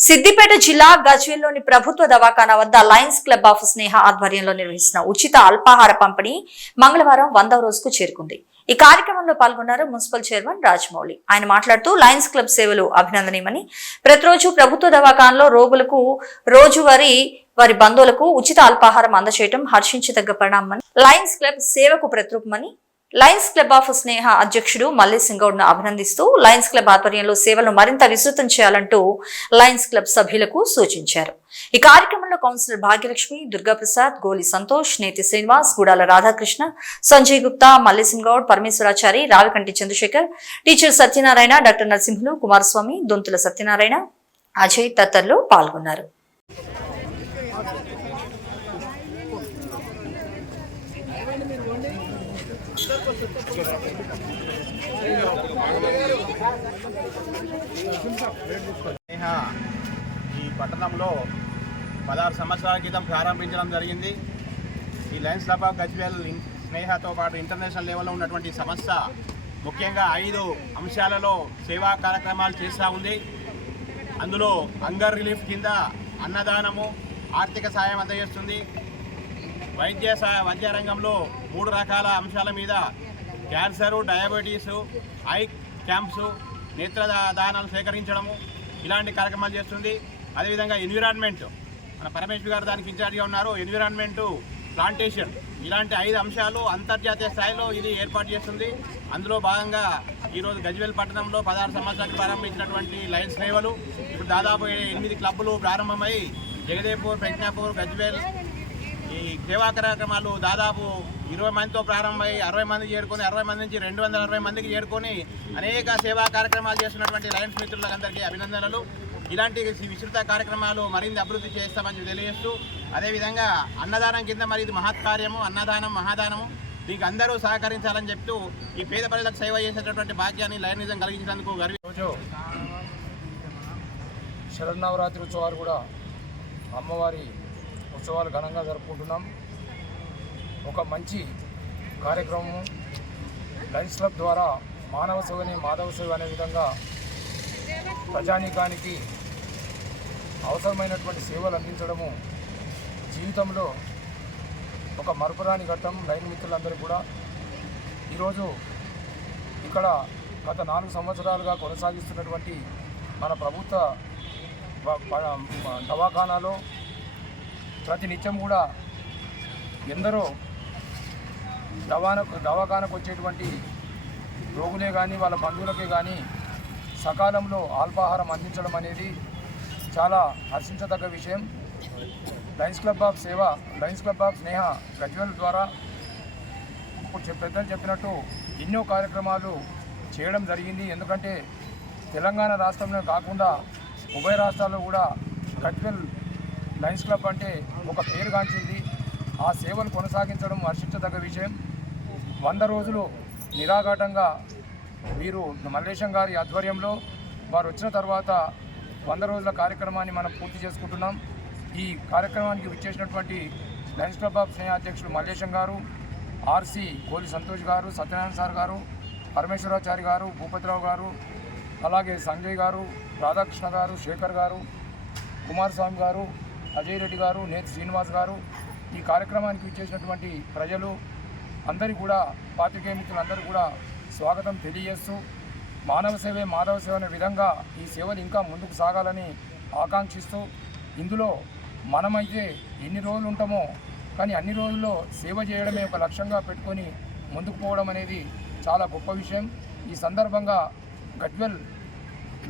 సిద్దిపేట జిల్లా గజ్వేల్లోని ప్రభుత్వ దవాఖానా వద్ద లయన్స్ క్లబ్ ఆఫ్ స్నేహ ఆధ్వర్యంలో నిర్వహిస్తున్న ఉచిత అల్పాహార పంపిణీ మంగళవారం వందవ రోజుకు చేరుకుంది. ఈ కార్యక్రమంలో పాల్గొన్నారు మున్సిపల్ చైర్మన్ రాజమౌళి. ఆయన మాట్లాడుతూ లయన్స్ క్లబ్ సేవలు అభినందనీయమని ప్రతిరోజు ప్రభుత్వ దవాఖానలో రోగులకు రోజువారీ వారి బంధువులకు ఉచిత అల్పాహారం అందజేయడం హర్షించదగ్గ పరిణామని లయన్స్ క్లబ్ సేవకు ప్రతిరూపమని లయన్స్ క్లబ్ ఆఫ్ స్నేహ అధ్యక్షుడు మల్లెసింగౌడ్ను అభినందిస్తూ లయన్స్ క్లబ్ ఆధ్వర్యంలో సేవలను మరింత విస్తృతం చేయాలంటూ లయన్స్ క్లబ్ సభ్యులకు సూచించారు. ఈ కార్యక్రమంలో councillor Bhagyalakshmi Durgaprasad Goli Santosh Neti Srinivas Gudala Radhakrishna Sanjay Gupta మల్లేసింగౌడ్ Parameshwarachari Ravikanti Chandrashekar teacher Satyanarayana doctor Narasimhulu Kumaraswamy Donthula Satyanarayana Ajay తదితరులు పాల్గొన్నారు. స్నేహ ఈ పట్టణంలో పదహారు సంవత్సరాల క్రితం ప్రారంభించడం జరిగింది. ఈ లయన్స్ క్లబ్ ఆఫ్ గజ్వేల్ స్నేహతో పాటు ఇంటర్నేషనల్ లెవెల్లో ఉన్నటువంటి సంస్థ ముఖ్యంగా ఐదు అంశాలలో సేవా కార్యక్రమాలు చేస్తూ ఉంది. అందులో హంగర్ రిలీఫ్ కింద అన్నదానము ఆర్థిక సాయం అందజేస్తుంది. వైద్య వైద్య రంగంలో మూడు రకాల అంశాల మీద క్యాన్సరు డయాబెటీసు ఐ క్యాంప్స్ నేత్ర దానాలు సేకరించడము ఇలాంటి కార్యక్రమాలు చేస్తుంది. అదేవిధంగా ఎన్విరాన్మెంట్ మన పరమేశ్వర్ గారు దానికి ఇన్ఛార్జ్గా ఉన్నారు. ఎన్విరాన్మెంటు ప్లాంటేషన్ ఇలాంటి ఐదు అంశాలు అంతర్జాతీయ స్థాయిలో ఇది ఏర్పాటు చేస్తుంది. అందులో భాగంగా ఈరోజు గజ్వేల్ పట్టణంలో పదహారు సంవత్సరాలకు ప్రారంభించినటువంటి లయన్స్ సేవలు ఇప్పుడు దాదాపు ఎనిమిది క్లబ్బులు ప్రారంభమై జగదేపూర్ ప్రజ్ఞాపూర్ గజ్వేల్ ఈ సేవా కార్యక్రమాలు దాదాపు ఇరవై మందితో ప్రారంభమై అరవై మంది చేరుకొని అరవై మంది నుంచి రెండు వందల అరవై మందికి చేరుకొని అనేక సేవా కార్యక్రమాలు చేస్తున్నటువంటి లయన్స్ మిత్రులందరికీ అభినందనలు. ఇలాంటి విస్తృత కార్యక్రమాలు మరింత అభివృద్ధి చేస్తామని తెలియజేస్తూ అదేవిధంగా అన్నదానం కింద మరి ఇది మహత్కార్యము అన్నదానం మహాదానము. దీనికి అందరూ సహకరించాలని చెప్తూ ఈ పేద ప్రజలకు సేవ చేసేటటువంటి భాగ్యాన్ని లయనిజం కలిగించినందుకు గర్వ రోజు శరన్నవరాత్రి ఉత్సవాలు కూడా అమ్మవారి ఉత్సవాలు ఘనంగా జరుపుకుంటున్నాం. ఒక మంచి కార్యక్రమం లైన్స్ క్లబ్ ద్వారా మానవ సేవని మాధవ సేవ అనే విధంగా ప్రజానీకానికి అవసరమైనటువంటి సేవలు అందించడము జీవితంలో ఒక మరపురాని ఘట్టం. లైన్ మిత్రులందరూ కూడా ఈరోజు ఇక్కడ గత నాలుగు సంవత్సరాలుగా కొనసాగిస్తున్నటువంటి మన ప్రభుత్వ దవాఖానాలో ప్రతి నిత్యం కూడా ఎందరో దవానకు దవాఖానకు వచ్చేటువంటి రోగులే కానీ వాళ్ళ బంధువులకే కానీ సకాలంలో అల్పాహారం అందించడం అనేది చాలా హర్షించదగ్గ విషయం. Lions club of Seva lions club of Sneha Gajwel ద్వారా ఇప్పుడు పెద్దలు చెప్పినట్టు ఎన్నో కార్యక్రమాలు చేయడం జరిగింది. ఎందుకంటే తెలంగాణ రాష్ట్రంలో కాకుండా ఉభయ రాష్ట్రాల్లో కూడా గజ్వెల్ లయన్స్ క్లబ్ అంటే ఒక పేరుగాంచింది. ఆ సేవలు కొనసాగించడం హర్షించదగ్గ విషయం. వంద రోజులు నిరాఘాటంగా వీరు మల్లేశం గారి ఆధ్వర్యంలో వారు వచ్చిన తర్వాత వంద రోజుల కార్యక్రమాన్ని మనం పూర్తి చేసుకుంటున్నాం. ఈ కార్యక్రమానికి విచ్చేసినటువంటి లయన్స్ క్లబ్ ఆఫ్ స్నేహ అధ్యక్షుడు మల్లేశం గారు ఆర్సి కోలి సంతోష్ గారు సత్యనారాయణ సార్ గారు పరమేశ్వరాచారి గారు భూపతిరావు గారు అలాగే సంజయ్ గారు రాధాకృష్ణ గారు శేఖర్ గారు కుమారస్వామి గారు అజయ్ రెడ్డి గారు నేతి శ్రీనివాస్ గారు ఈ కార్యక్రమానికి ఇచ్చేసినటువంటి ప్రజలు అందరి కూడా పాత్రికేయ మిత్రులందరూ కూడా స్వాగతం తెలియజేస్తూ మానవ సేవే మాధవ సేవ అనే విధంగా ఈ సేవలు ఇంకా ముందుకు సాగాలని ఆకాంక్షిస్తూ ఇందులో మనమైతే ఎన్ని రోజులు ఉంటామో కానీ అన్ని రోజుల్లో సేవ చేయడమే ఒక లక్ష్యంగా పెట్టుకొని ముందుకు పోవడం అనేది చాలా గొప్ప విషయం. ఈ సందర్భంగా గడ్వెల్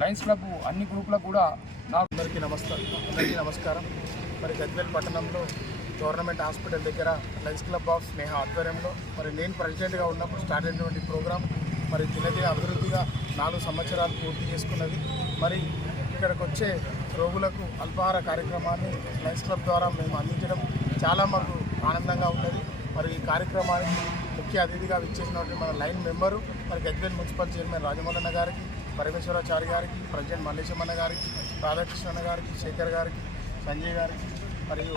లయన్స్ క్లబ్ అన్ని గ్రూపులకు కూడా నా అందరికీ నమస్కారం అందరికీ నమస్కారం. మరి గజ్వేల్ పట్టణంలో గవర్నమెంట్ హాస్పిటల్ దగ్గర లైన్స్ క్లబ్ ఆఫ్ స్నేహ ఆధ్వర్యంలో మరి నేను ప్రెసిడెంట్గా ఉన్నప్పుడు స్టార్ట్ అయినటువంటి ప్రోగ్రాం మరి దినదిన అభివృద్ధిగా నాలుగు సంవత్సరాలు పూర్తి చేసుకున్నది. మరి ఇక్కడికి వచ్చే రోగులకు అల్పాహార కార్యక్రమాన్ని లైన్స్ క్లబ్ ద్వారా మేము అందించడం చాలా మాకు ఆనందంగా ఉన్నది. మరి ఈ కార్యక్రమానికి ముఖ్య అతిథిగా విచ్చేసినటువంటి మన లైన్ మెంబరు మరి గజ్వేల్ మున్సిపల్ చైర్మన్ రాజమోహన్ గారికి పరమేశ్వరాచారి గారికి ప్రెసిడెంట్ మల్లేశమ్మన్న గారికి రాధాకృష్ణన్న గారికి శేఖర్ గారికి సంజయ్ గారికి మరియు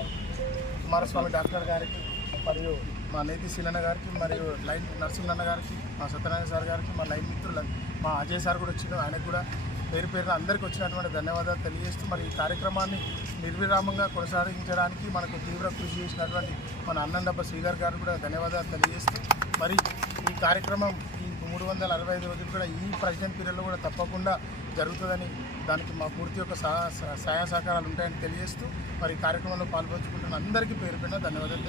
కుమారస్వామి డాక్టర్ గారికి మరియు మా నేతి శీలన్న గారికి మరియు లైన్ నరసింహన్న గారికి మా సత్యనారాయణ సార్ గారికి మా లైన్ మిత్రులు మా అజయ్ సార్ కూడా వచ్చిన ఆయనకు కూడా పేరు పేరున అందరికీ వచ్చినటువంటి ధన్యవాదాలు తెలియజేస్తూ మరి ఈ కార్యక్రమాన్ని నిర్విరామంగా కొనసాగించడానికి మనకు తీవ్ర కృషి చేసినటువంటి మన అన్నందప్ప శ్రీధర్ గారు కూడా ధన్యవాదాలు తెలియజేస్తూ మరి ఈ కార్యక్రమం మూడు వందల అరవై ఐదు రోజులు కూడా ఈ ప్రజెంట్ పీరియడ్లో కూడా తప్పకుండా జరుగుతుందని దానికి మా పూర్తి యొక్క సహా సహాయ సహకారాలు ఉంటాయని తెలియజేస్తూ మరి ఈ కార్యక్రమంలో పాల్పంచుకుంటున్న అందరికీ పేరు పెట్టిన ధన్యవాదాలు